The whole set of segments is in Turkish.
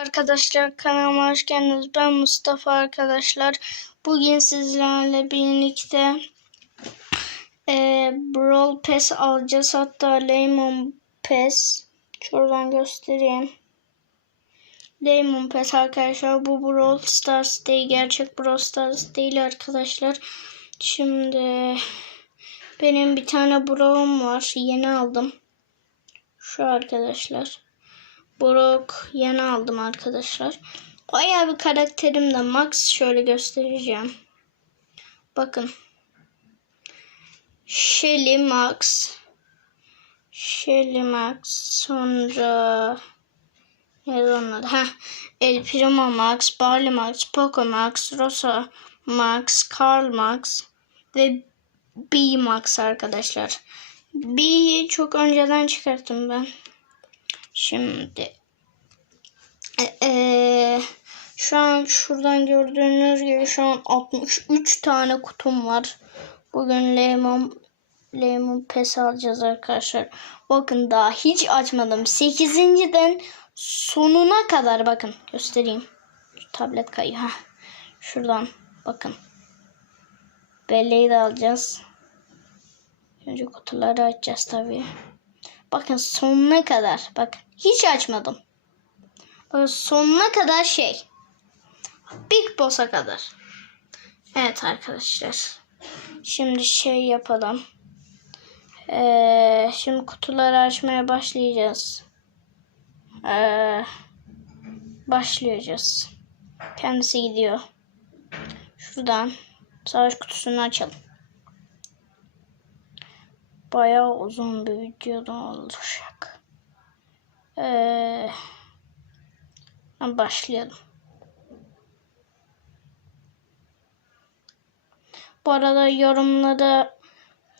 Arkadaşlar kanalıma hoş geldiniz. Ben Mustafa arkadaşlar. Bugün sizlerle birlikte e, Brawl Pass alacağız. Hatta Lemon Pass. Şuradan göstereyim. Lemon Pass arkadaşlar. Bu Brawl Stars değil. Gerçek Brawl Stars değil arkadaşlar. Şimdi benim bir tane Brawl'um var. Yeni aldım. Şu arkadaşlar. Brock yeni aldım arkadaşlar. Bayağı bir karakterim de Max şöyle göstereceğim. Bakın. Shelly Max. Shelly Max. Sonra ne onun adı? Heh. El Primo Max, Barley Max, Poco Max, Rosa Max, Carl Max ve B Max arkadaşlar. B'yi çok önceden çıkarttım ben. Şimdi eee, şu an şuradan gördüğünüz gibi şu an 63 tane kutum var. Bugün Lemon Lemon Pes alacağız arkadaşlar. Bakın daha hiç açmadım. 8.den sonuna kadar bakın göstereyim. Şu tablet kayı. Heh. Şuradan bakın. Belleği de alacağız. Önce kutuları açacağız tabii. Bakın sonuna kadar. Bakın hiç açmadım. Bakın sonuna kadar şey. Big Boss'a kadar. Evet arkadaşlar. Şimdi şey yapalım. Ee, şimdi kutuları açmaya başlayacağız. Ee, başlayacağız. Kendisi gidiyor. Şuradan savaş kutusunu açalım. Bayağı uzun bir videoda olacak. Ee, başlayalım. Bu arada yorumlara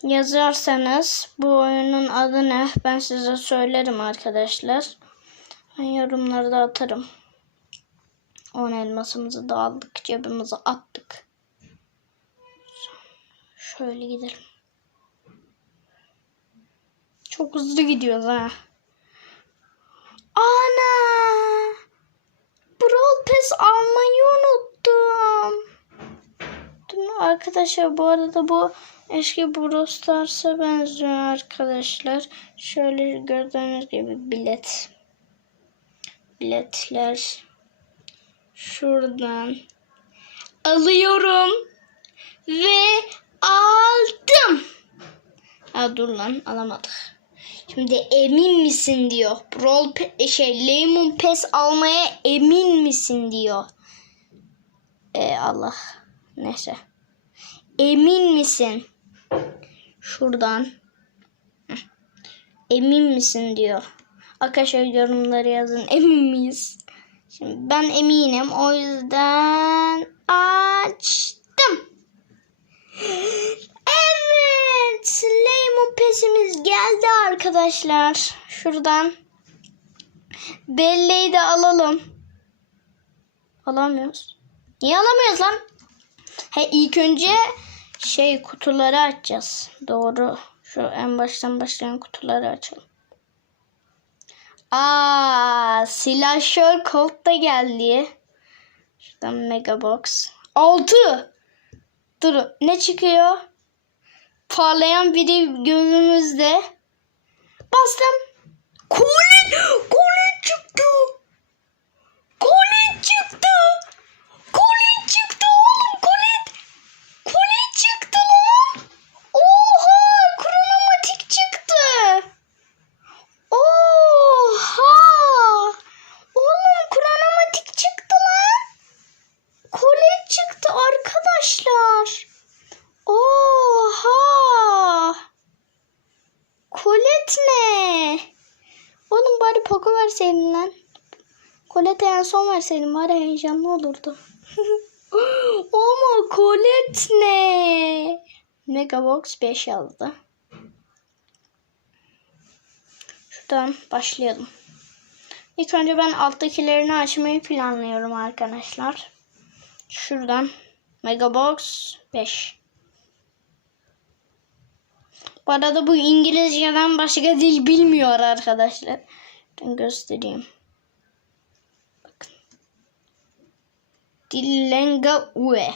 yazarsanız bu oyunun adı ne ben size söylerim arkadaşlar. Ben yorumları da atarım. 10 elmasımızı da aldık cebimize attık. Şöyle gidelim. Çok hızlı gidiyoruz ha. Ana! Brawl Pass almayı unuttum. Dur, Arkadaşlar bu arada bu eski Brawl Stars'a benziyor arkadaşlar. Şöyle gördüğünüz gibi bilet. Biletler. Şuradan alıyorum ve aldım. Ha dur lan alamadık. Şimdi emin misin diyor. Brawl Pe- şey Lemon Pass almaya emin misin diyor. E Allah. Neyse. Emin misin? Şuradan. Emin misin diyor. Arkadaşlar yorumları yazın. Emin miyiz? Şimdi ben eminim. O yüzden açtım. Evet. Lemon pesimiz geldi arkadaşlar. Şuradan. Belleği de alalım. Alamıyoruz. Niye alamıyoruz lan? He ilk önce şey kutuları açacağız. Doğru. Şu en baştan başlayan kutuları açalım. Aa, silahşör Colt da geldi. Şuradan Mega Box. 6. Dur ne çıkıyor? Parlayan biri gözümüzde. Bastım. Colin! Verseydin lan. Colette en son verseydin bari heyecanlı olurdu. Ama Colette ne? Megabox 5 yazdı. Şuradan başlayalım. İlk önce ben alttakilerini açmayı planlıyorum arkadaşlar. Şuradan Megabox 5. Bu arada bu İngilizceden başka dil bilmiyor arkadaşlar. Ben göstereyim. Bakın. Dilenga Ue.